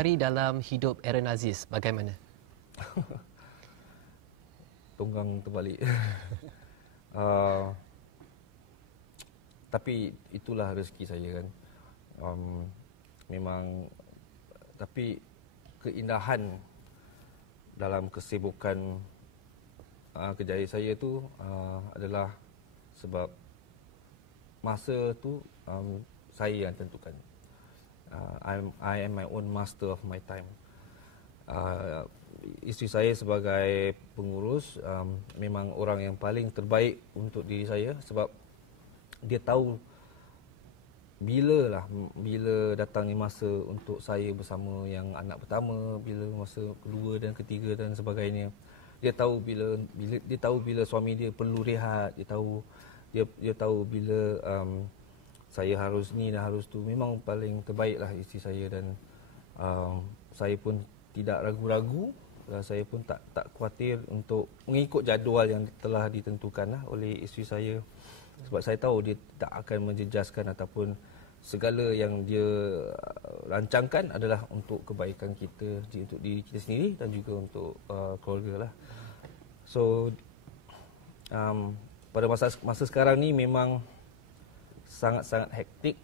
hari dalam hidup Aaron Aziz bagaimana? Tunggang terbalik. Tapi itulah rezeki saya kan. Memang, tapi keindahan dalam kesibukan kerjaya saya tu adalah sebab masa tu saya yang tentukan. I am my own master of my time. Isteri saya sebagai pengurus memang orang yang paling terbaik untuk diri saya sebab dia tahu bila datangnya masa untuk saya bersama yang anak pertama, bila masa kedua dan ketiga dan sebagainya. Dia tahu bila suami dia perlu rehat, dia tahu bila saya harus ni dan harus tu. Memang paling terbaiklah isteri saya dan saya pun tidak ragu-ragu, saya pun tak khawatir untuk mengikut jadual yang telah ditentukan oleh isteri saya. Sebab saya tahu dia tak akan menjejaskan ataupun segala yang dia rancangkan adalah untuk kebaikan kita, untuk diri kita sendiri dan juga untuk keluarga lah. So pada masa sekarang ni memang sangat-sangat hektik.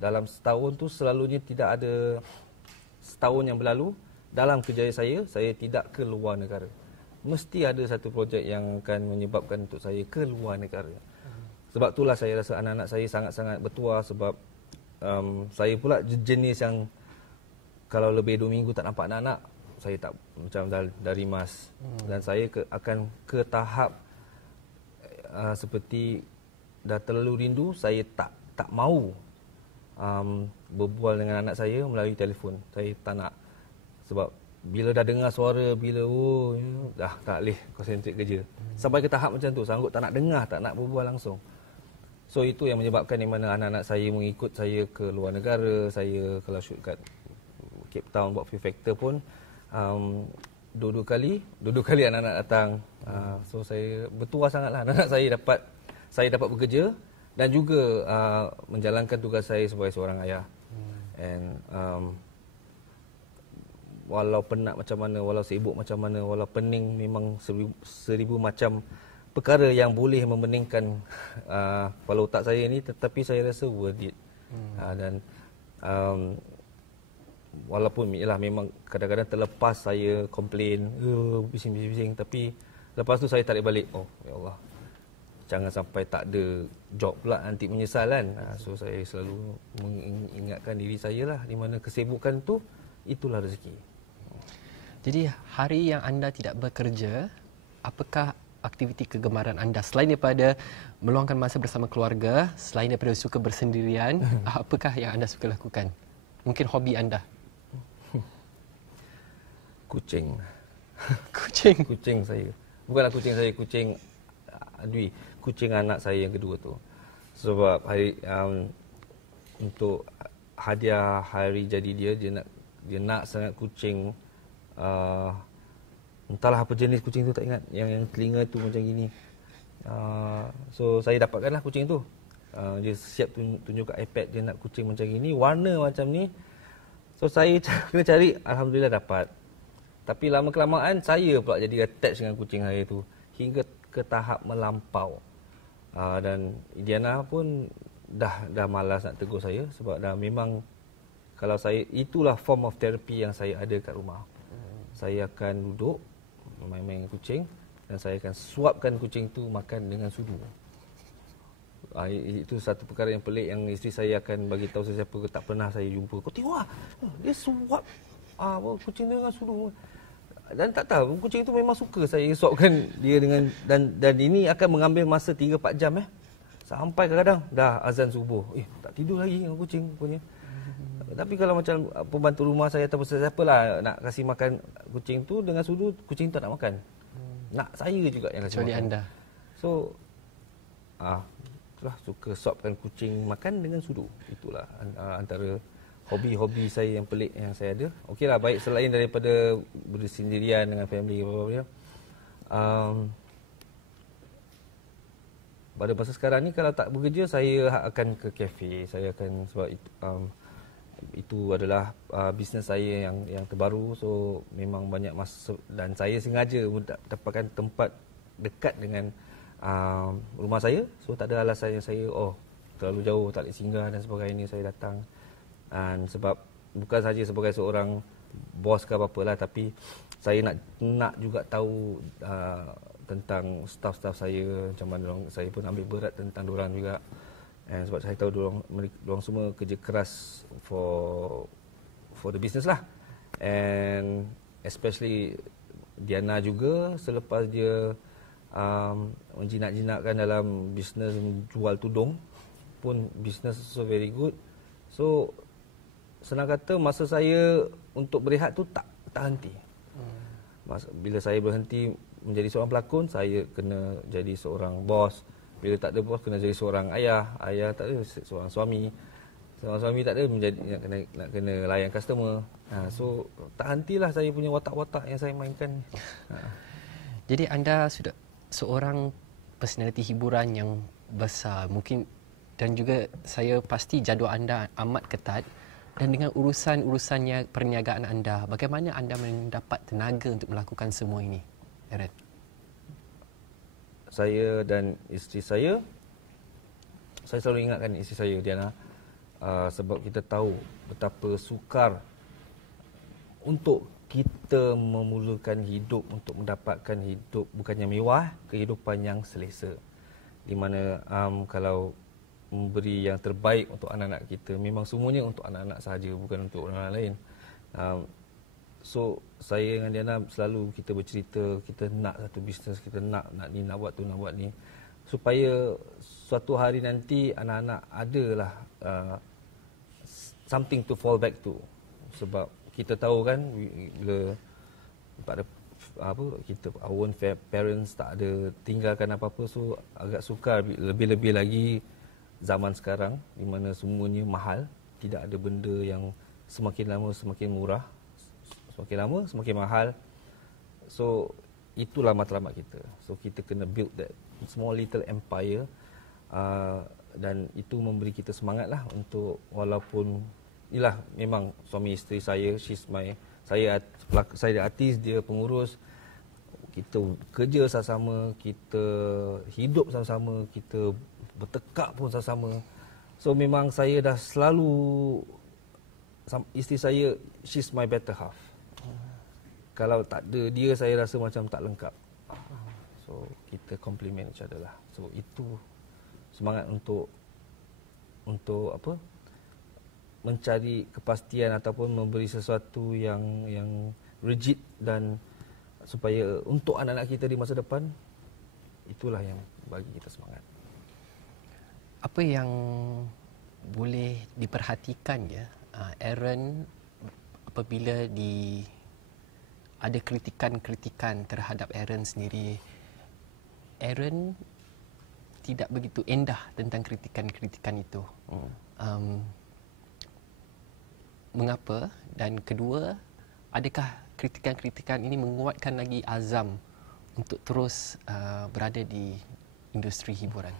Dalam setahun tu selalunya tidak ada setahun yang berlalu dalam kerjaya saya tidak ke luar negara. Mesti ada satu projek yang akan menyebabkan untuk saya ke luar negara. Sebab itulah saya rasa anak-anak saya sangat-sangat bertuah sebab saya pula jenis yang kalau lebih 2 minggu tak nampak anak-anak, saya tak macam dari mas. Dan saya akan ke tahap seperti dah terlalu rindu, saya tak mahu berbual dengan anak saya melalui telefon. Saya tak nak. Sebab bila dah dengar suara, dah tak boleh konsentrate kerja. Sampai ke tahap macam tu, sanggup tak nak dengar, tak nak berbual langsung. So itu yang menyebabkan di mana anak-anak saya mengikut saya ke luar negara. Saya kalau shoot kat Cape Town buat Fear Factor pun dua-dua kali anak-anak datang. So saya bertuah sangatlah anak-anak saya dapat bekerja dan juga menjalankan tugas saya sebagai seorang ayah. And walau penat macam mana, walau sibuk macam mana, walau pening, memang seribu macam perkara yang boleh membeningkan kepala otak saya ni, tetapi saya rasa worth it. Dan walaupun memang kadang-kadang terlepas saya komplain, bising-bising, tapi lepas tu saya tarik balik, ya Allah, jangan sampai tak ada job pula nanti menyesal kan. So saya selalu mengingatkan diri saya lah, di mana kesibukan tu itulah rezeki. Jadi hari yang anda tidak bekerja, apakah aktiviti kegemaran anda selain daripada meluangkan masa bersama keluarga, selain daripada suka bersendirian? Apakah yang anda suka lakukan? Mungkin hobi anda? Kucing. Kucing Saya. Bukanlah kucing saya, kucing Dwi, kucing anak saya yang kedua tu. Sebab untuk hadiah hari jadi dia nak sangat kucing. Entahlah apa jenis kucing tu, tak ingat. Yang telinga tu macam gini. So saya dapatkanlah kucing tu. Dia siap tunjuk kat iPad dia nak kucing macam gini, warna macam ni. So saya kena cari, alhamdulillah dapat. Tapi lama-kelamaan saya pula jadi attach dengan kucing saya tu hingga ke tahap melampau. Dan Diana pun dah malas nak tegur saya sebab dah memang, kalau saya, itulah form of therapy yang saya ada kat rumah. Saya akan duduk main-main dengan kucing dan saya akan suapkan kucing tu makan dengan sudu. Itu satu perkara yang pelik yang isteri saya akan bagi tahu sesiapa tak pernah saya jumpa. Kau tengok dia suap kucing dengan sudu. Dan tak tahu, kucing tu memang suka saya suapkan dia dengan, dan ini akan mengambil masa 3-4 jam sampai kadang-kadang dah azan subuh. Tak tidur lagi dengan kucing punya. Tapi kalau macam pembantu rumah saya ataupun sesiapa lah nak kasih makan kucing tu dengan sudu, kucing tu tak nak makan. Nak saya juga yang kasih makan. anda. So itulah, suka suapkan kucing makan dengan sudu. Itulah antara hobi-hobi saya yang pelik yang saya ada. Okeylah, baik selain daripada bersendirian dengan family, pada masa sekarang ni kalau tak bekerja saya akan ke kafe. Saya akan sebab itu adalah bisnes saya yang terbaru, so memang banyak masa dan saya sengaja dapatkan tempat dekat dengan rumah saya, so tak ada alasan yang saya terlalu jauh tak boleh singgah dan sebagainya saya datang. Dan sebab bukan saja sebagai seorang bos ke apa-apalah, tapi saya nak juga tahu tentang staff-staff saya, macam mana saya pun ambil berat tentang diorang juga. And sebab saya tahu diorang semua kerja keras for the business lah. And especially Diana juga, selepas dia menjinak-jinakkan dalam bisnes jual tudung pun, bisnes so very good. So senang kata masa saya untuk berehat tu tak henti. Bila saya berhenti menjadi seorang pelakon, saya kena jadi seorang bos. Bila tak ada bos, kena jadi seorang ayah. Ayah tak ada, seorang suami. Seorang suami tak ada, nak kena layan customer. So tak hentilah saya punya watak-watak yang saya mainkan. Jadi anda sudah seorang personaliti hiburan yang besar mungkin, dan juga saya pasti jadual anda amat ketat. Dan dengan urusan-urusannya perniagaan anda, bagaimana anda mendapat tenaga untuk melakukan semua ini, Aaron? Saya dan isteri saya selalu ingatkan isteri saya, Diana, sebab kita tahu betapa sukar untuk kita memulakan hidup, untuk mendapatkan hidup bukannya mewah, kehidupan yang selesa. Di mana kalau memberi yang terbaik untuk anak-anak kita, memang semuanya untuk anak-anak sahaja, bukan untuk orang lain. So saya dengan Diana selalu kita bercerita, kita nak satu bisnes, kita nak ni, nak buat tu, nak buat ni, supaya suatu hari nanti anak-anak adalah something to fall back to. Sebab kita tahu kan, bila pada kita our own parents tak ada tinggalkan apa-apa, so agak sukar. Lebih-lebih lagi zaman sekarang di mana semuanya mahal, tidak ada benda yang semakin lama semakin murah, semakin lama semakin mahal. So itulah matlamat kita. So kita kena build that small little empire, dan itu memberi kita semangat lah untuk, walaupun inilah memang suami isteri saya, saya artis, dia pengurus, kita kerja sama-sama, kita hidup sama-sama, kita bertekak pun sama-sama. So memang saya dah selalu, isteri saya, she's my better half. Kalau tak ada dia, saya rasa macam tak lengkap. So kita complement each other lah. So itu semangat untuk mencari kepastian ataupun memberi sesuatu yang rigid, dan supaya untuk anak-anak kita di masa depan, itulah yang bagi kita semangat. Apa yang boleh diperhatikan ya, Aaron, apabila ada kritikan-kritikan terhadap Aaron sendiri, Aaron tidak begitu endah tentang kritikan-kritikan itu. Mengapa? Dan kedua, adakah kritikan-kritikan ini menguatkan lagi azam untuk terus berada di industri hiburan?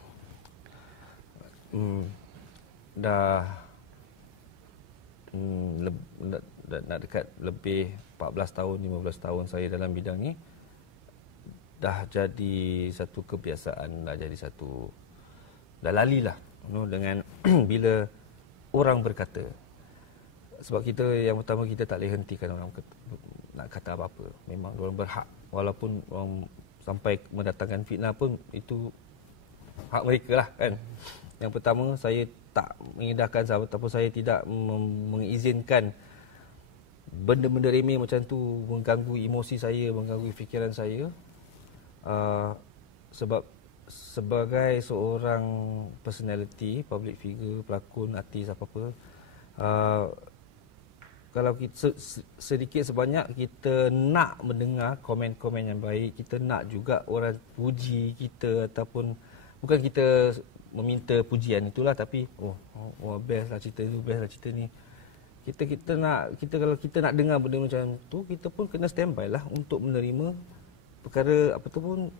Dah nak dekat lebih 14 tahun, 15 tahun saya dalam bidang ni. Dah jadi satu kebiasaan, dah lalilah dengan bila orang berkata. Sebab kita, yang pertama, kita tak boleh hentikan orang nak kata apa-apa. Memang orang berhak, walaupun orang sampai mendatangkan fitnah pun, itu hak mereka lah kan. Yang pertama, saya tak mengindahkan ataupun saya tidak mengizinkan benda-benda remeh macam tu mengganggu emosi saya, mengganggu fikiran saya. Sebab sebagai seorang personality, public figure, pelakon, artis, apa-apa, kalau kita sedikit sebanyak kita nak mendengar komen-komen yang baik, kita nak juga orang puji kita, ataupun bukan kita meminta pujian itulah, tapi best lah cerita tu, best lah cerita ni. Kalau kita nak dengar benda macam tu, kita pun kena standby lah untuk menerima perkara apa tu pun,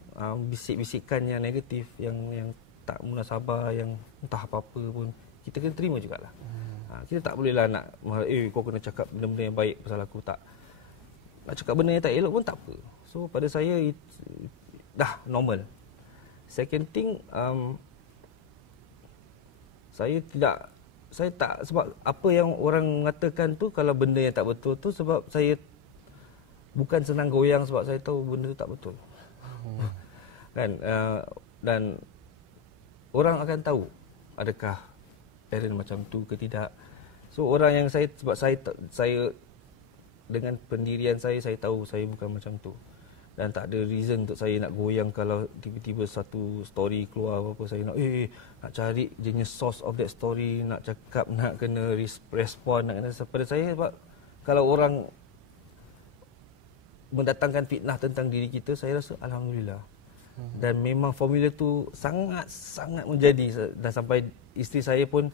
bisik-bisikan yang negatif, yang letak munasabah yang entah apa-apa pun, kita kena terima jugalah. Kita tak bolehlah nak kau kena cakap benda-benda yang baik pasal aku, tak. Nak cakap benda yang tak elok pun tak apa. So pada saya dah normal. Second thing, saya tak, sebab apa yang orang mengatakan tu, kalau benda yang tak betul tu, sebab saya bukan senang goyang sebab saya tahu benda tu tak betul. Kan, dan orang akan tahu adakah Aaron macam tu ke tidak. So orang yang sebab saya dengan pendirian saya tahu saya bukan macam tu. Dan tak ada reason untuk saya nak goyang kalau tiba-tiba satu story keluar apa-apa, saya nak cari jenis source of that story, nak cakap, nak kena respon, nak kena pada saya. Sebab kalau orang mendatangkan fitnah tentang diri kita, saya rasa alhamdulillah. Dan memang formula tu sangat-sangat menjadi, dan sampai isteri saya pun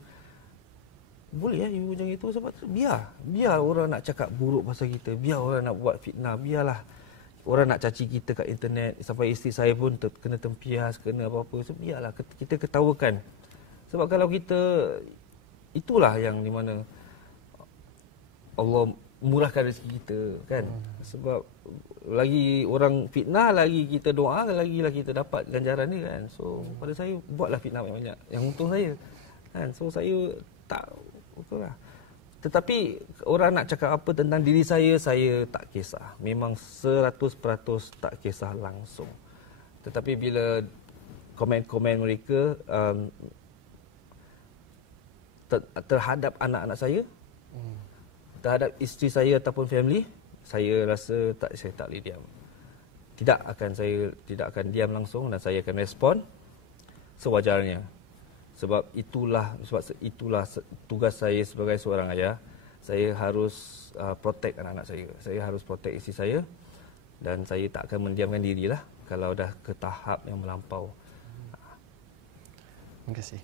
boleh ibu macam itu, sebab biar orang nak cakap buruk pasal kita, biar orang nak buat fitnah, biarlah orang nak caci kita kat internet, sampai isteri saya pun kena tempias, kena apa-apa. So biarlah kita ketawakan. Sebab kalau kita, itulah yang di mana Allah murahkan rezeki kita, kan. Sebab lagi orang fitnah, lagi kita doa, lagilah kita dapat ganjaran ni, kan. So pada saya, buatlah fitnah banyak-banyak yang untung saya, kan. So saya tak, betul lah. Tetapi orang nak cakap apa tentang diri saya tak kisah. Memang 100% tak kisah langsung. Tetapi bila komen-komen mereka terhadap anak-anak saya, terhadap isteri saya ataupun family, saya rasa saya tak boleh diam. Saya tidak akan diam langsung, dan saya akan respon sewajarnya. Sebab itulah tugas saya sebagai seorang ayah. Saya harus protect anak-anak saya. Saya harus protect isteri saya, dan saya tak akan mendiamkan dirilah kalau dah ke tahap yang melampau. Terima kasih.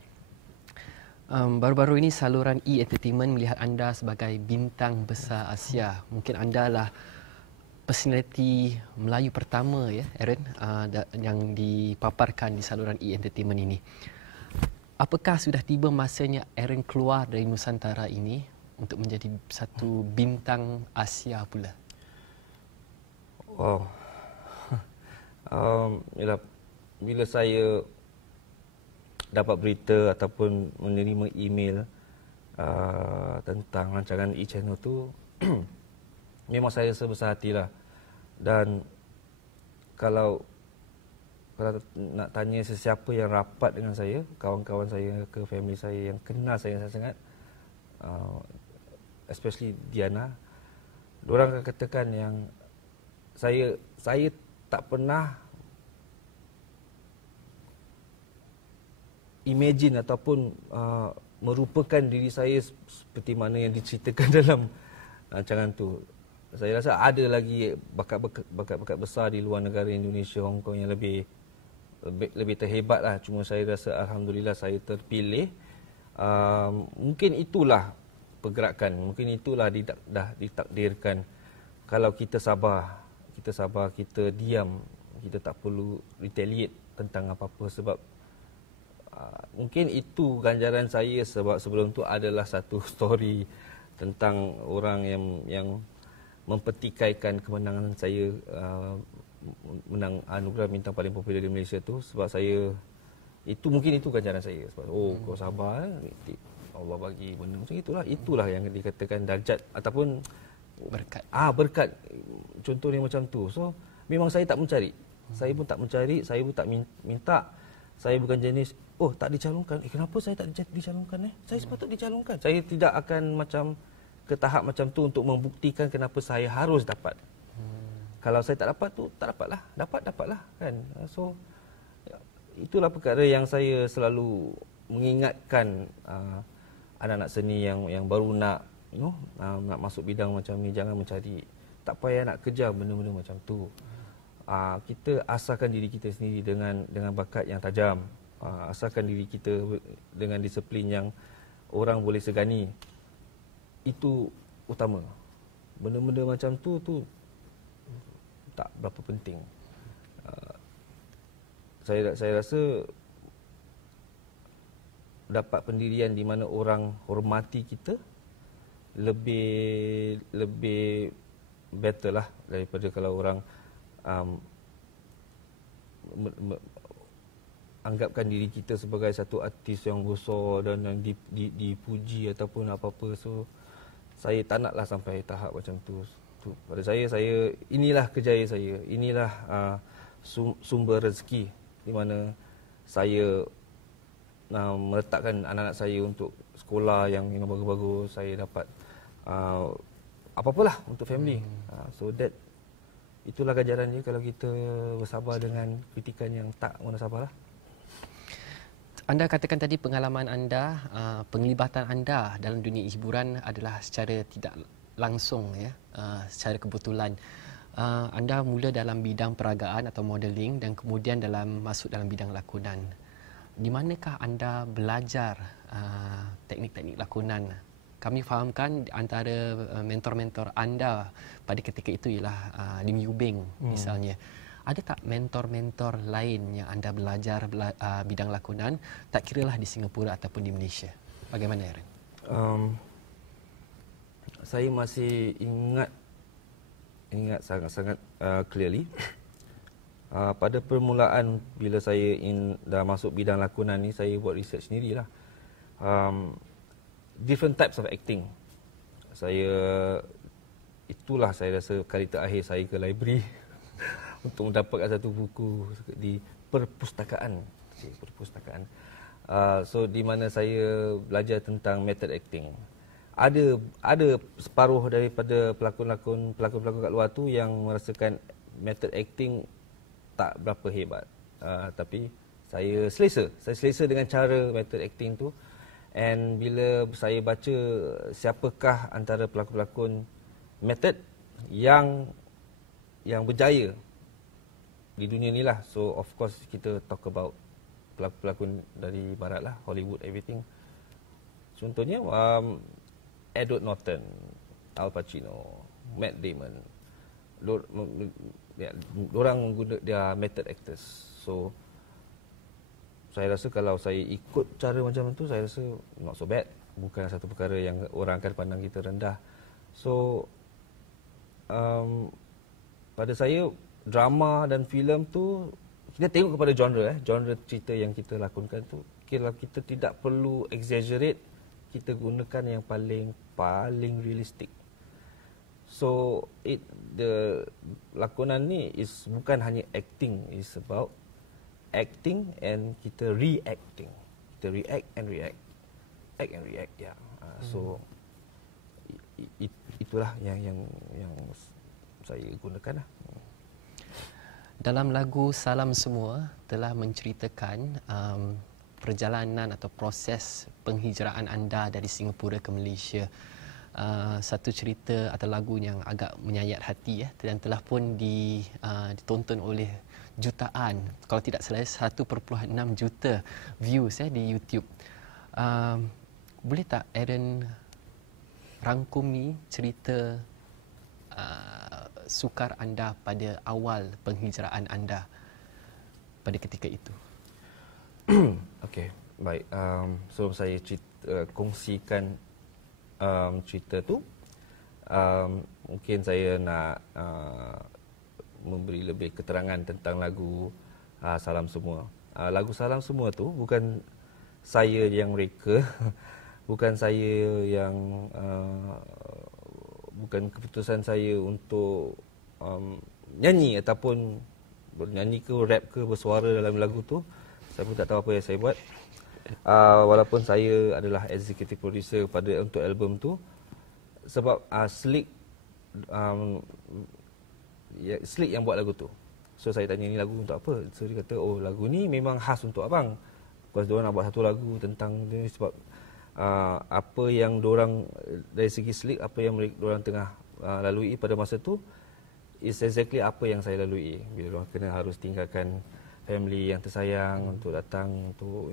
Baru-baru ini saluran E-Entertainment melihat anda sebagai bintang besar Asia. Mungkin anda lah personaliti Melayu pertama, ya, Aaron, yang dipaparkan di saluran E-Entertainment ini. Apakah sudah tiba masanya Aaron keluar dari Nusantara ini untuk menjadi satu bintang Asia pula? Wow. Bila saya dapat berita ataupun menerima email tentang rancangan E-Channel tu, memang saya sebesar hatilah. Dan kalau nak tanya sesiapa yang rapat dengan saya, kawan-kawan saya ke family saya yang kenal saya sangat, especially Diana, diorang akan katakan yang saya tak pernah imagine ataupun merupakan diri saya seperti mana yang diceritakan dalam rancangan tu. Saya rasa ada lagi bakat-bakat besar di luar negara Indonesia, Hong Kong yang lebih terhebat lah. Cuma saya rasa alhamdulillah saya terpilih. Mungkin itulah pergerakan, mungkin itulah dah ditakdirkan. Kalau kita sabar, kita diam, kita tak perlu retaliate tentang apa-apa. Sebab mungkin itu ganjaran saya. Sebab sebelum tu adalah satu story tentang orang yang mempertikaikan kemenangan saya, menang anugerah bintang paling popular di Malaysia tu. Sebab saya, mungkin itu ganjaran saya. Sebab kau sabar, Allah bagi benda macam itulah yang dikatakan darjat ataupun berkat. Berkat. Contohnya macam tu. So memang saya tak mencari. Saya pun tak mencari, saya pun tak minta. Saya bukan jenis tak dicalonkan. Kenapa saya tak dicalonkan? Saya sepatut dicalonkan. Saya tidak akan macam ke tahap macam tu untuk membuktikan kenapa saya harus dapat. Kalau saya tak dapat tu, tak dapatlah. Dapatlah, kan. So itulah perkara yang saya selalu mengingatkan anak-anak seni yang baru nak masuk bidang macam ni. Jangan mencari, tak payah nak kejar benda-benda macam tu. Kita asahkan diri kita sendiri dengan bakat yang tajam. Asahkan diri kita dengan disiplin yang orang boleh segani. Itu utama. Benda-benda macam tu tak berapa penting. Saya rasa dapat pendirian di mana orang hormati kita lebih better lah daripada kalau orang anggapkan diri kita sebagai satu artis yang besar dan yang dipuji ataupun apa-apa. So saya tak naklah sampai tahap macam tu. Pada saya inilah kerjaya saya. Inilah sumber rezeki di mana saya meletakkan anak-anak saya untuk sekolah yang bagus-bagus. Saya dapat apa-apalah untuk family. So that itulah ganjaran dia kalau kita bersabar dengan kritikan yang tak munasabah lah. Anda katakan tadi pengalaman anda, penglibatan anda dalam dunia hiburan adalah secara tidak langsung, ya, secara kebetulan. Anda mula dalam bidang peragaan atau modeling dan kemudian masuk dalam bidang lakonan. Di manakah anda belajar teknik-teknik lakonan? Kami fahamkan antara mentor-mentor anda pada ketika itu ialah Lim Yu Beng misalnya. Ada tak mentor-mentor lain yang anda belajar bidang lakonan, tak kiralah di Singapura ataupun di Malaysia? Bagaimana, Aaron? Saya masih ingat sangat-sangat clearly. Pada permulaan bila saya dah masuk bidang lakonan ni, saya buat research sendirilah. Different types of acting. Itulah saya rasa kali terakhir saya ke library untuk mendapatkan satu buku di perpustakaan. So di mana saya belajar tentang method acting. Ada separuh daripada pelakon-pelakon kat luar tu yang merasakan method acting tak berapa hebat. Tapi saya selesa dengan cara method acting tu. And bila saya baca siapakah antara pelakon-pelakon method yang berjaya di dunia ni lah. So of course kita talk about pelakon-pelakon dari barat lah, Hollywood, everything. Contohnya Edward Norton, Al Pacino, Matt Damon. Diorang guna dia method actors. So saya rasa kalau saya ikut cara macam tu, saya rasa not so bad. Bukan satu perkara yang orang akan pandang kita rendah. So pada saya drama dan filem tu kita tengok kepada genre cerita yang kita lakonkan tu. Kalau kita tidak perlu exaggerate, kita gunakan yang paling realistik. So the lakonan ni is bukan hanya acting, is about acting and kita reacting. Kita react and react. Act and react, ya. So itulah yang saya gunakan lah. Dalam lagu Salam Semua telah menceritakan perjalanan atau proses penghijraan anda dari Singapura ke Malaysia. Satu cerita atau lagu yang agak menyayat hati, ya, dan telah pun ditonton oleh jutaan, kalau tidak salah 1.6 juta views, ya, di YouTube. Boleh tak Aaron rangkumi cerita sukar anda pada awal penghijraan anda pada ketika itu? Okey, baik. Sebelum saya kongsikan cerita tu, mungkin saya nak memberi lebih keterangan tentang lagu Salam Semua. Lagu Salam Semua tu bukan saya yang reka, bukan saya yang bukan keputusan saya untuk nyanyi ataupun bernyanyi ke rap ke bersuara dalam lagu tu. Saya pun tak tahu apa yang saya buat. Walaupun saya adalah executive producer untuk album tu, sebab Slick yang buat lagu tu. So saya tanya, ni lagu untuk apa? So dia kata, oh lagu ni memang khas untuk abang. Because diorang nak buat satu lagu tentang dia, sebab apa yang diorang dari segi Slick, apa yang diorang tengah lalui pada masa tu is exactly apa yang saya lalui. Bila diorang kena harus tinggalkan family yang tersayang untuk datang untuk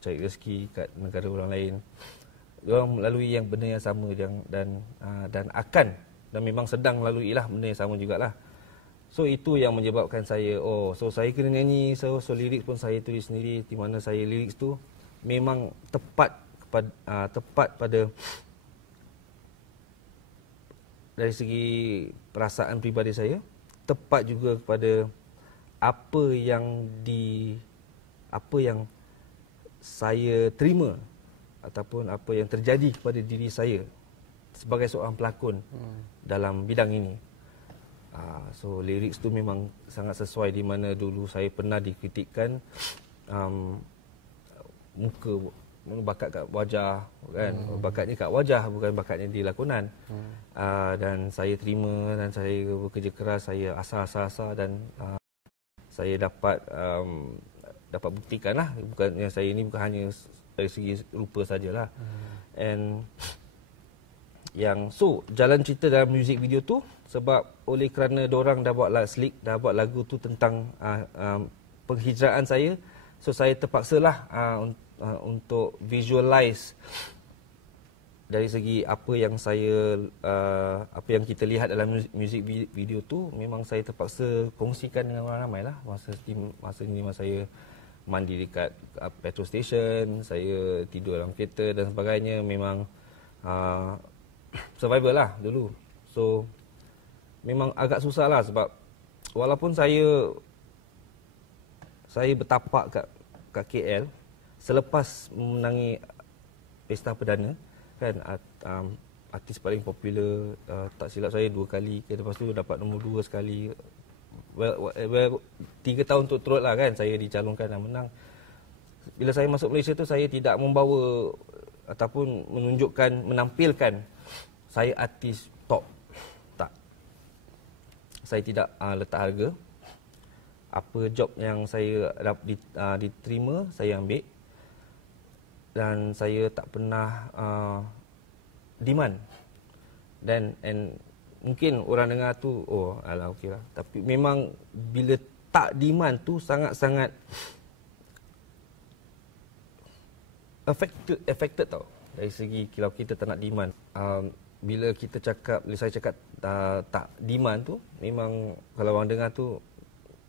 cari rezeki kat negara orang lain. Diorang melalui yang benda yang sama dan memang sedang lalui lah benda yang sama jugalah. So itu yang menyebabkan saya, so saya kena nyanyi, so lirik pun saya tulis sendiri, di mana saya lirik tu memang tepat pada dari segi perasaan pribadi saya, tepat juga kepada apa yang saya terima ataupun apa yang terjadi kepada diri saya sebagai seorang pelakon dalam bidang ini. So lyrics tu memang sangat sesuai, di mana dulu saya pernah dikritikkan muka, bakat kat wajah kan, bakatnya kat wajah bukan bakatnya di lakonan. Dan saya terima dan saya bekerja keras, saya asal dan saya dapat buktikanlah, bukannya saya ini bukan hanya dari segi rupa sajalah. And jalan cerita dalam music video tu, sebab oleh kerana dorang dah buat lagu tu tentang penghijraan saya, so saya terpaksalah untuk visualize dari segi apa yang kita lihat dalam music video tu. Memang saya terpaksa kongsikan dengan orang ramai lah. Masa saya mandi dekat petrol station, saya tidur dalam kereta dan sebagainya. Memang survival lah dulu. So memang agak susah lah, sebab walaupun saya bertapak kat KL selepas memenangi Pesta Perdana kan, artis paling popular, tak silap saya 2 kali, lepas tu dapat nombor 2 sekali. Well, 3 tahun turut lah kan saya dicalonkan dan menang. Bila saya masuk Malaysia tu, saya tidak membawa ataupun menampilkan saya artis top. Tak. Saya tidak letak harga. Apa job yang saya diterima, saya ambil. Dan saya tak pernah demand. Dan mungkin orang dengar tu, oh alah okey lah. Tapi memang bila tak demand tu sangat-sangat affected tau. Dari segi kalau kita tak nak demand. Bila saya cakap tak demand tu, memang kalau orang dengar tu,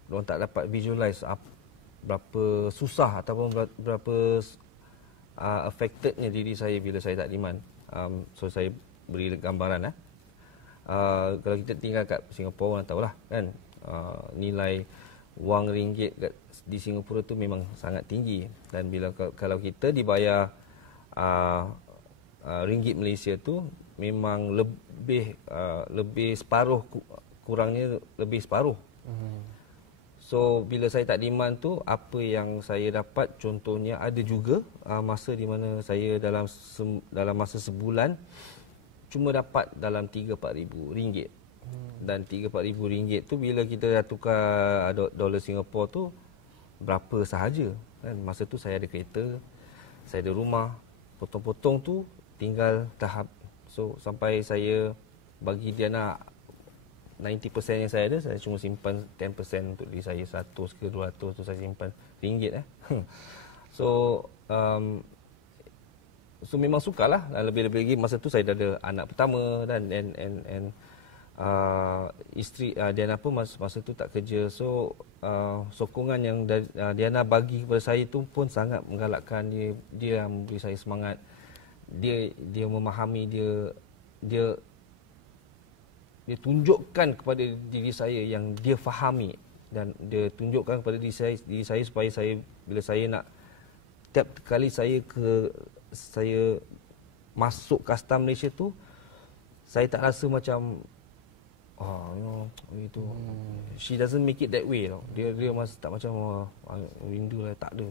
orang tak dapat visualize berapa susah ataupun berapa affectednya diri saya bila saya tak demand. So saya beri gambaran kalau kita tinggal kat Singapura, orang tahulah kan, nilai wang ringgit di Singapura tu memang sangat tinggi. Dan bila kalau kita dibayar ringgit Malaysia tu, memang lebih separuh, kurangnya lebih separuh. So bila saya tak demand tu, apa yang saya dapat, contohnya ada juga masa di mana saya dalam masa sebulan cuma dapat dalam 3-4 ribu ringgit. Dan 3-4 ribu ringgit tu bila kita dah tukar dolar Singapura tu, berapa sahaja kan. Masa tu saya ada kereta, saya ada rumah, potong-potong tu tinggal tahap. So sampai saya bagi Diana 90% yang saya ada, saya cuma simpan 10% untuk diri saya. 100 ke 200 tu saya simpan ringgit So memang sukarlah. Lebih-lebih lagi masa tu saya dah ada anak pertama dan isteri Diana pun masa tu tak kerja. So sokongan yang Diana bagi kepada saya tu pun sangat menggalakkan. Dia memberi saya semangat. Dia memahami, dia tunjukkan kepada diri saya yang dia fahami, dan dia tunjukkan kepada diri saya supaya saya, bila saya nak tiap kali saya masuk custom Malaysia tu, saya tak rasa macam itu she doesn't make it that way tau. Dia masih tak macam rindu lah, tak ada.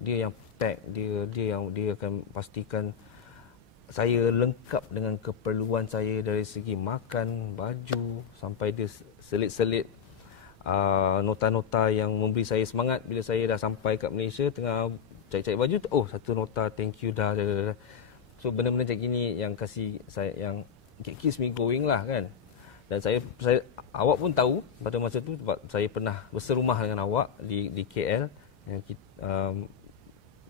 Dia yang pack, dia akan pastikan saya lengkap dengan keperluan saya dari segi makan, baju, sampai dia selit-selit nota-nota yang memberi saya semangat bila saya dah sampai kat Malaysia, tengah cari-cari baju, satu nota thank you dah. So benda-benda macam gini yang kasih saya, yang keeps me going lah kan. Dan saya awak pun tahu pada masa tu, sebab saya pernah berserumah dengan awak di KL, yang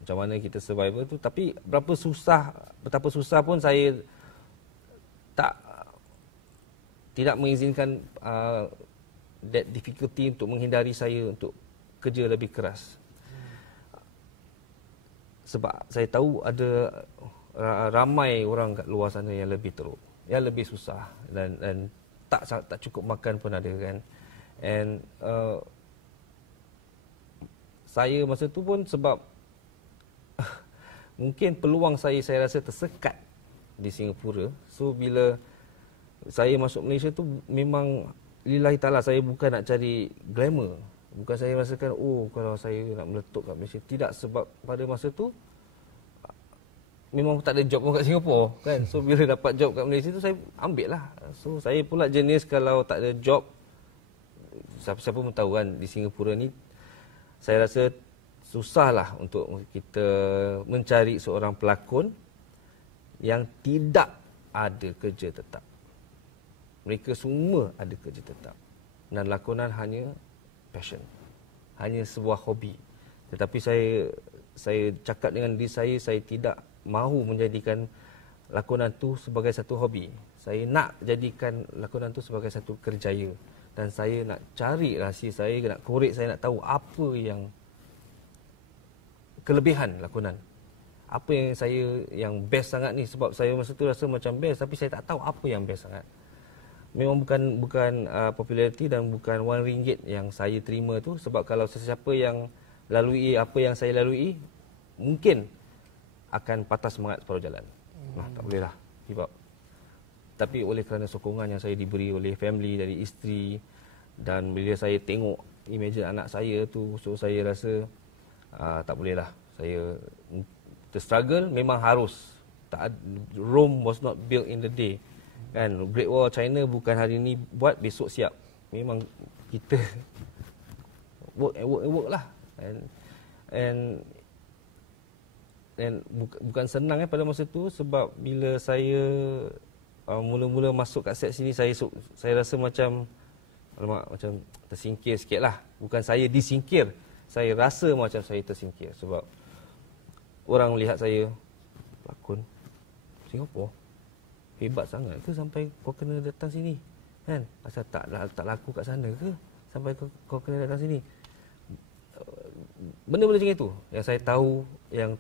macam mana kita survival tu. Tapi betapa susah pun saya tidak mengizinkan that difficulty untuk menghindari saya untuk kerja lebih keras. sebab saya tahu ada ramai orang kat luar sana yang lebih teruk, yang lebih susah dan tak cukup makan pun ada kan. And saya masa tu pun sebab mungkin peluang saya rasa tersekat di Singapura. So bila saya masuk Malaysia tu memang lillahi ta'ala, saya bukan nak cari glamour. Bukan saya rasakan kalau saya nak meletup kat Malaysia. Tidak, sebab pada masa tu memang tak ada job pun kat Singapura kan. So bila dapat job kat Malaysia tu saya ambil lah. So saya pula jenis kalau tak ada job, siapa pun tahu kan di Singapura ni saya rasa susahlah untuk kita mencari seorang pelakon yang tidak ada kerja tetap. Mereka semua ada kerja tetap. Dan lakonan hanya passion. Hanya sebuah hobi. Tetapi saya cakap dengan diri saya tidak mahu menjadikan lakonan tu sebagai satu hobi. Saya nak jadikan lakonan tu sebagai satu kerjaya. Dan saya nak cari rahsia saya, nak korek, saya nak tahu apa yang kelebihan lakonan. Apa yang best sangat ni, sebab saya masa tu rasa macam best tapi saya tak tahu apa yang best sangat. Memang bukan populariti dan bukan RM1 yang saya terima tu, sebab kalau sesiapa yang lalui apa yang saya lalui mungkin akan patah semangat separuh jalan. Tak boleh lah give up. Tapi oleh kerana sokongan yang saya diberi oleh family, dari isteri, dan bila saya tengok imagine anak saya tu, so saya rasa tak boleh lah. Saya terstruggle, memang harus. Rome was not built in the day. Kan, Great Wall China bukan hari ni buat, besok siap. Memang kita work lah. And bukan senang pada masa tu, sebab bila saya mula-mula masuk kat set sini, saya rasa macam tersingkir sikit lah. Bukan saya disingkir, saya rasa macam saya tersingkir. Sebab orang melihat saya, pelakon Singapura, hebat sangat ke sampai kau kena datang sini? Kan? Asal tak laku kat sana ke sampai kau kena datang sini? Benda-benda macam itu yang saya tahu, yang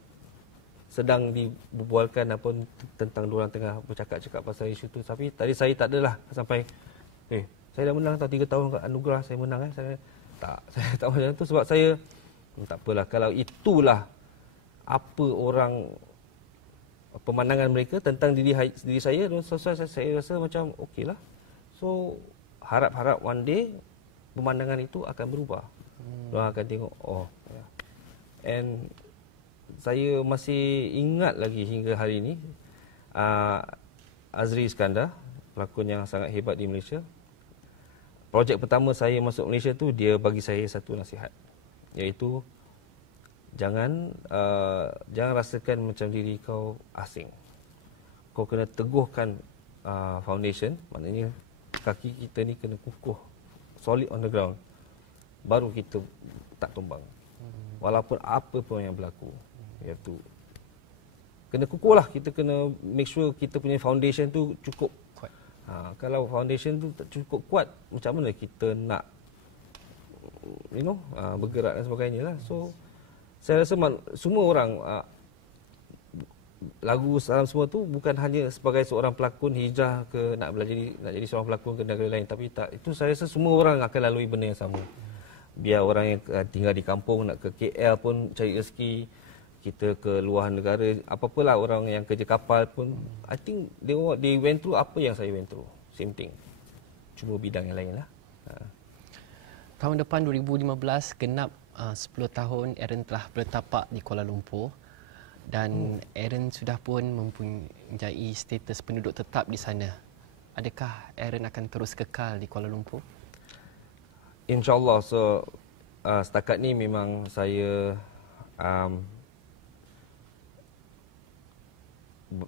sedang dibualkan apa tentang diorang tengah bercakap-cakap pasal isu tu. Tapi tadi saya tak adalah sampai saya dah menang 3 tahun kat anugerah, saya menang kan. Saya tak macam tu, sebab saya tak apalah, kalau itulah apa orang pemandangan mereka tentang diri saya, dan saya rasa macam okeylah. So harap-harap one day pemandangan itu akan berubah. Orang akan tengok and saya masih ingat lagi hingga hari ini Azri Iskandar, pelakon yang sangat hebat di Malaysia. Projek pertama saya masuk Malaysia tu, dia bagi saya satu nasihat, iaitu jangan rasakan macam diri kau asing. Kau kena teguhkan foundation, maknanya kaki kita ni kena kukuh, solid on the ground, baru kita tak tumbang. Walaupun apa pun yang berlaku, iaitu kena kukuh lah. Kita kena make sure kita punya foundation tu cukup kuat. Kalau foundation tu tak cukup kuat, macam mana kita nak bergerak dan sebagainya lah. So saya rasa semua orang lagu Salam Semua tu bukan hanya sebagai seorang pelakon hijrah ke nak jadi seorang pelakon ke negara lain, tapi tak, itu saya rasa semua orang akan lalui benda yang sama. Biar orang yang tinggal di kampung nak ke KL pun cari rezeki, kita ke luar negara, apa-apalah, orang yang kerja kapal pun, I think they went through apa yang saya went through, same thing, cuma bidang yang lain lah. Tahun depan 2015 genap 10 tahun Aaron telah bertapak di Kuala Lumpur, dan Aaron sudah pun mempunyai status penduduk tetap di sana. Adakah Aaron akan terus kekal di Kuala Lumpur? InsyaAllah. So setakat ni memang saya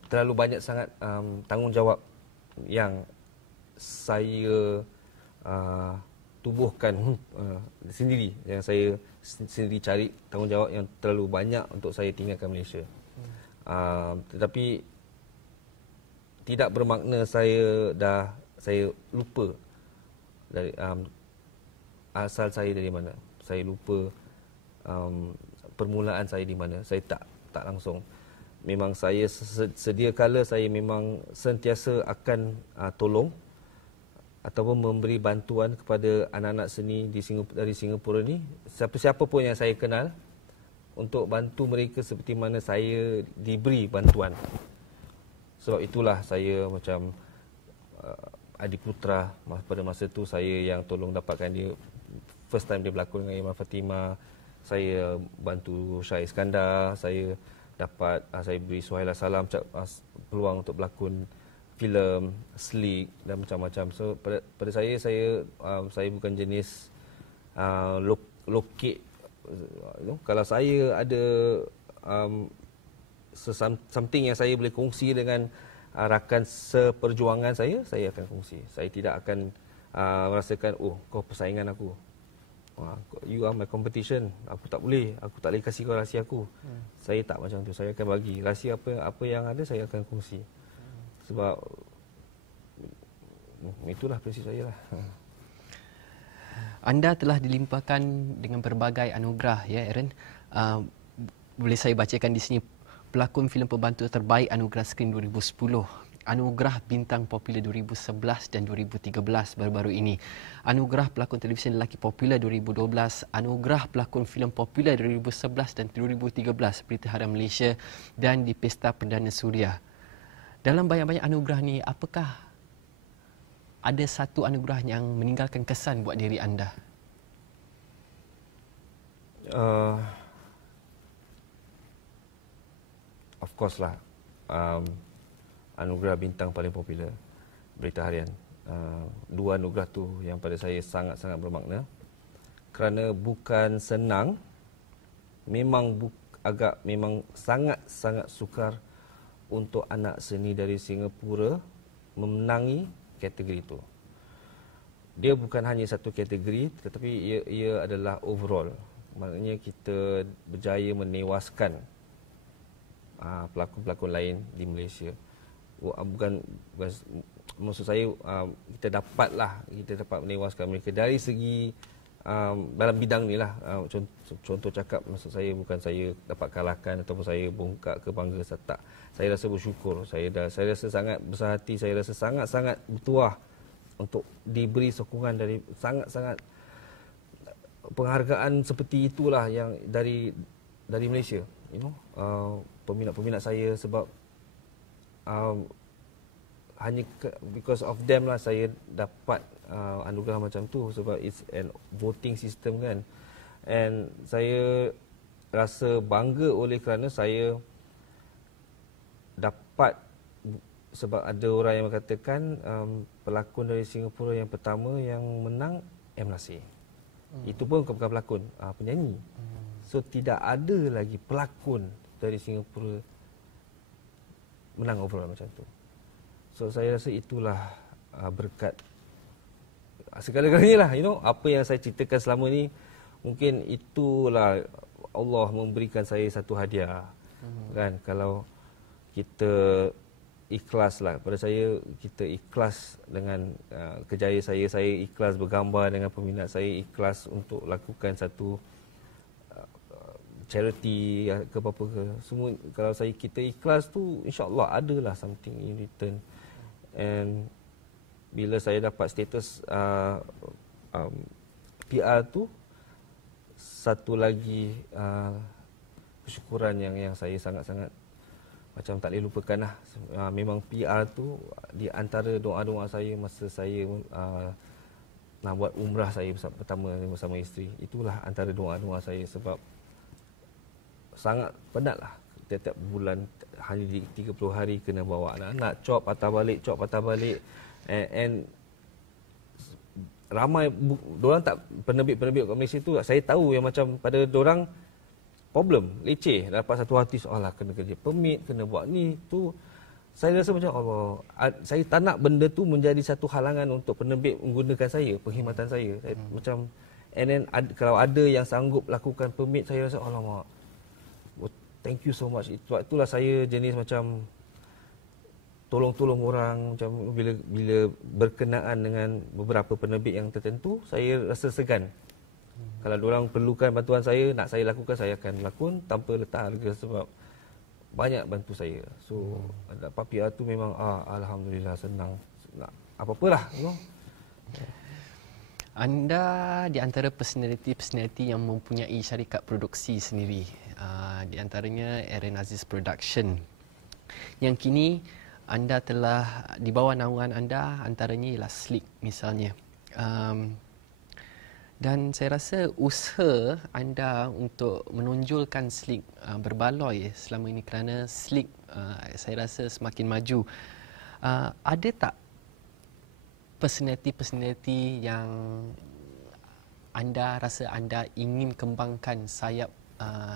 terlalu banyak sangat tanggungjawab yang saya tubuhkan sendiri, yang saya sendiri cari tanggungjawab yang terlalu banyak untuk saya tinggalkan Malaysia. Tetapi tidak bermakna saya lupa dari asal saya dari mana. Saya lupa permulaan saya di mana. Saya tak. tak langsung. Memang saya sedia kala saya memang sentiasa akan tolong ataupun memberi bantuan kepada anak-anak seni dari Singapura ni, siapa-siapa pun yang saya kenal, untuk bantu mereka seperti mana saya diberi bantuan. Sebab itulah saya macam Adi Putra, pada masa tu saya yang tolong dapatkan dia, first time dia berlakon dengan Iman Fatimah. Saya bantu Syah Iskandar, saya beri Suhaila Salam peluang untuk berlakon filem Sleek dan macam-macam. So pada saya bukan jenis lokek. Kalau saya ada something yang saya boleh kongsi dengan rakan seperjuangan saya akan kongsi. Saya tidak akan merasakan kau persaingan aku. You are my competition. Aku tak boleh kasih kau rahsia aku. Saya tak macam tu. Saya akan bagi rahsia apa yang ada, saya akan kongsi. Sebab itulah prinsip saya lah. Anda telah dilimpahkan dengan berbagai anugerah, ya Aaron. Boleh saya bacakan di sini: pelakon filem pembantu terbaik anugerah skrin 2010, anugerah bintang popular 2011 dan 2013 baru-baru ini, anugerah pelakon televisyen lelaki popular 2012, anugerah pelakon filem popular 2011 dan 2013 Berita Harian Malaysia dan di Pesta Perdana Suria. Dalam banyak-banyak anugerah ni, apakah ada satu anugerah yang meninggalkan kesan buat diri anda? Of course lah, anugerah bintang paling popular Berita Harian. Dua anugerah tu yang pada saya sangat-sangat bermakna, kerana bukan senang, memang sangat-sangat sukar untuk anak seni dari Singapura memenangi kategori itu. Dia bukan hanya satu kategori, tetapi ia adalah overall. Maknanya kita berjaya menewaskan pelakon-pelakon lain di Malaysia. Bukan maksud saya kita dapat menewaskan mereka dari segi dalam bidang ni lah. Contoh cakap, maksud saya bukan saya dapat kalahkan ataupun saya bongkak ke bangga, tak. Saya rasa bersyukur. Saya rasa sangat besar hati, saya rasa sangat-sangat bertuah untuk diberi sokongan dari sangat-sangat penghargaan seperti itulah yang dari Malaysia. Peminat-peminat saya, sebab hanya because of them lah saya dapat anugerah macam tu, sebab it's an voting system kan. And saya rasa bangga oleh kerana saya dapat, sebab ada orang yang mengatakan pelakon dari Singapura yang pertama yang menang M. Nasir. Itu pun bukan pelakon, penyanyi. So tidak ada lagi pelakon dari Singapura menang overall macam tu. So saya rasa itulah berkat segala-galanya lah, apa yang saya ceritakan selama ni, mungkin itulah Allah memberikan saya satu hadiah. Kan, kalau kita ikhlas lah, pada saya kita ikhlas dengan kejayaan saya ikhlas bergambar dengan peminat, saya ikhlas untuk lakukan satu charity ke apa-apa ke. Semua kalau kita ikhlas tu, insya-Allah adalah something in return. And bila saya dapat status PR tu, satu lagi kesyukuran yang saya sangat-sangat macam tak boleh lupakan lah. Memang PR tu di antara doa-doa saya masa saya nak buat umrah saya pertama bersama isteri. Itulah antara doa-doa saya, sebab sangat penat lah. Tiap-tiap bulan hanya 30 hari kena bawa anak-anak, cop patah balik. And ramai dorang tak, penerbit-penerbit kat Malaysia tu, saya tahu yang macam pada dorang problem leceh, dapat satu artis, kena kerja permit, kena buat ni tu. Saya rasa macam Allah, saya tak nak benda tu menjadi satu halangan untuk penerbit menggunakan saya, perkhidmatan saya. Macam, and then kalau ada yang sanggup lakukan permit, saya rasa alamak, thank you so much. Itulah saya jenis macam tolong-tolong orang, macam bila berkenaan dengan beberapa penerbit yang tertentu, saya rasa segan. Kalau diorang perlukan bantuan saya, nak saya lakukan, saya akan lakon tanpa letak harga, sebab banyak bantu saya. So dapat PR tu memang alhamdulillah senang. Nak apa-apalah, you know. Anda di antara personality yang mempunyai syarikat produksi sendiri. Di antaranya Aaron Aziz Production. Yang kini anda telah di bawah naungan anda antaranya ialah Slick misalnya. Dan saya rasa usaha anda untuk menonjolkan Slick berbaloi selama ini kerana Slick saya rasa semakin maju. Ada tak personality yang anda rasa anda ingin kembangkan sayap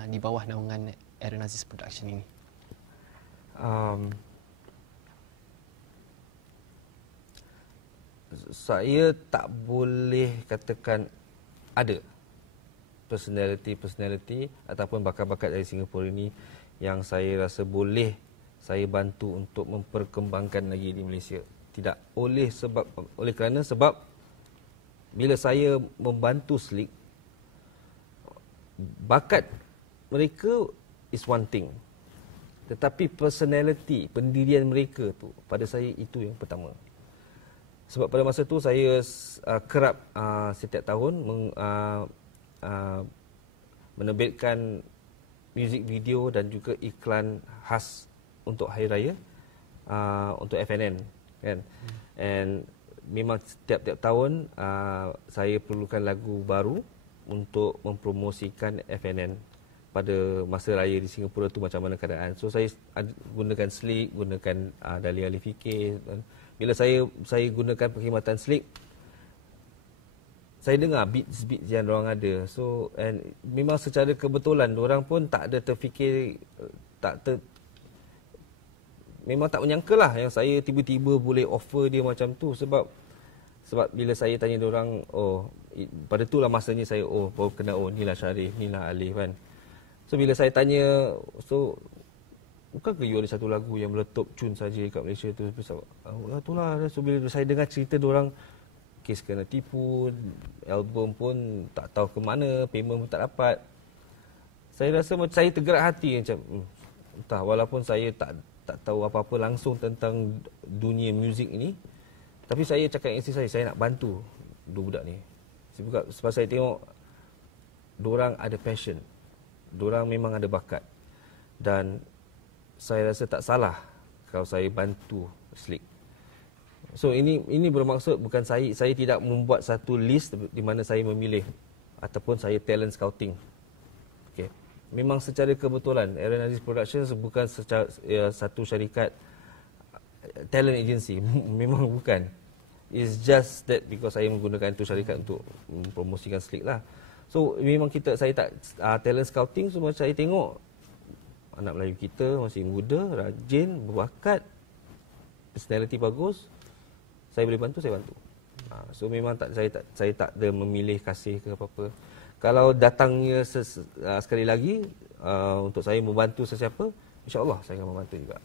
di bawah naungan Aaron Aziz Production ini? Saya tak boleh katakan ada personality ataupun bakat-bakat dari Singapura ini yang saya rasa boleh saya bantu untuk memperkembangkan lagi di Malaysia. Tidak oleh kerana bila saya membantu Slick, bakat mereka is one thing. Tetapi personality, pendirian mereka tu pada saya itu yang pertama. Sebab pada masa tu saya kerap setiap tahun menerbitkan music video dan juga iklan khas untuk Hari Raya untuk FNN. Kan? And memang tiap-tiap tahun saya perlukan lagu baru untuk mempromosikan FNN pada masa raya di Singapura tu macam mana keadaan. So saya gunakan Slick, gunakan Dahlia Ali Fikir. Bila saya gunakan perkhidmatan Slick, saya dengar beats yang diorang ada. So and memang secara kebetulan diorang pun tak ada terfikir memang tak menyangka lah yang saya tiba-tiba boleh offer dia macam tu sebab bila saya tanya diorang, pada itulah masanya saya baru kenal inilah Syarif, inilah Alif kan. So bila saya tanya, bukankah you ada satu lagu yang meletup cun saja kat Malaysia tu? Itulah. So bila saya dengar cerita diorang kes kena tipu, album pun tak tahu ke mana, payment pun tak dapat. Saya rasa macam saya tergerak hati macam entah, walaupun saya tak tahu apa-apa langsung tentang dunia muzik ini, tapi saya cakap dengan isteri saya nak bantu dua budak ni. Sebab saya tengok diorang ada passion, diorang memang ada bakat, dan saya rasa tak salah kalau saya bantu Slick. So ini bermaksud bukan saya tidak membuat satu list di mana saya memilih ataupun saya talent scouting. Okay. Memang secara kebetulan Aaron Aziz Productions bukan satu syarikat talent agency. Memang bukan. It's just that because saya menggunakan itu syarikat untuk mempromosikan Slick lah. So memang saya tak talent scouting. So saya tengok anak Melayu kita masih muda, rajin, berbakat, personality bagus, saya boleh bantu, saya bantu. So memang saya tak ada memilih kasih ke apa-apa. Kalau datangnya sekali lagi untuk saya membantu sesiapa, insya-Allah saya akan membantu juga.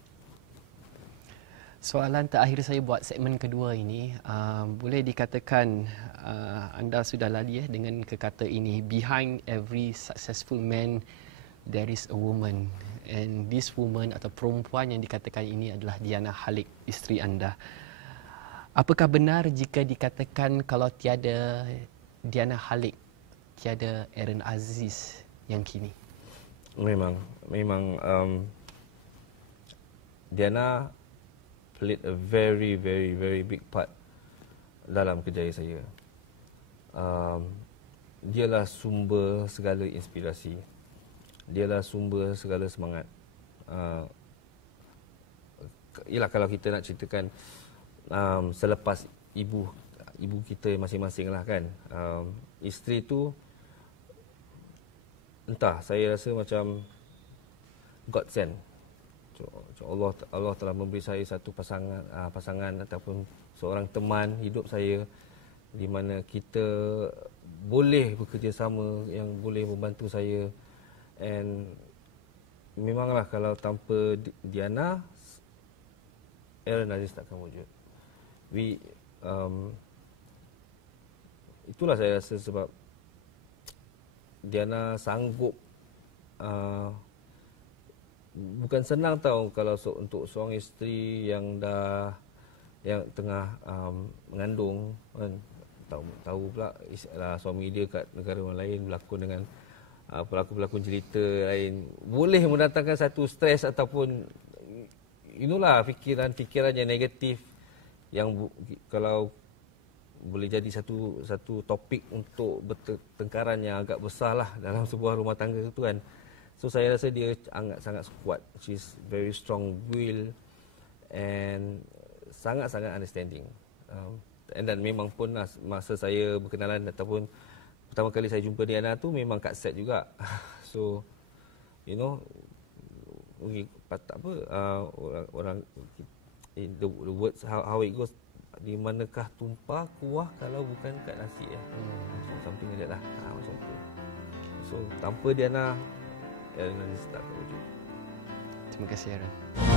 Soalan terakhir saya buat segmen kedua ini, boleh dikatakan anda sudah lali dengan kekata ini, behind every successful man there is a woman, and this woman atau perempuan yang dikatakan ini adalah Diana Halik, isteri anda. Apakah benar jika dikatakan kalau tiada Diana Halik, tiada Aaron Aziz yang kini? Memang Diana played a very very very big part dalam kejayaan saya. Dialah sumber segala inspirasi. Dialah sumber segala semangat. Ialah kalau kita nak ceritakan selepas ibu kita masing-masing lah kan. Isteri tu entah, saya rasa macam God send. Allah telah memberi saya satu pasangan ataupun seorang teman hidup saya di mana kita boleh bekerjasama, yang boleh membantu saya. And memanglah kalau tanpa Diana, Aaron Aziz takkan wujud. Itulah saya rasa sebab Diana sanggup bukan senang tau kalau untuk seorang isteri yang tengah mengandung kan, tahu pula suami dia kat negara orang lain berlakon dengan pelakon-pelakon cerita lain, boleh mendatangkan satu stres ataupun fikiran yang negatif yang kalau boleh jadi satu topik untuk bertengkaran yang agak besar lah dalam sebuah rumah tangga tu kan. So saya rasa dia sangat kuat. She's very strong will and sangat-sangat understanding. Dan memang pun masa saya berkenalan ataupun pertama kali saya jumpa Diana tu memang kat set juga. So orang the words how it goes, di manakah tumpah kuah kalau bukan kat nasi ya. Something like that lah. Macam tu. So tanpa Diana, Diana start kat wujud. Terima kasih Aaron.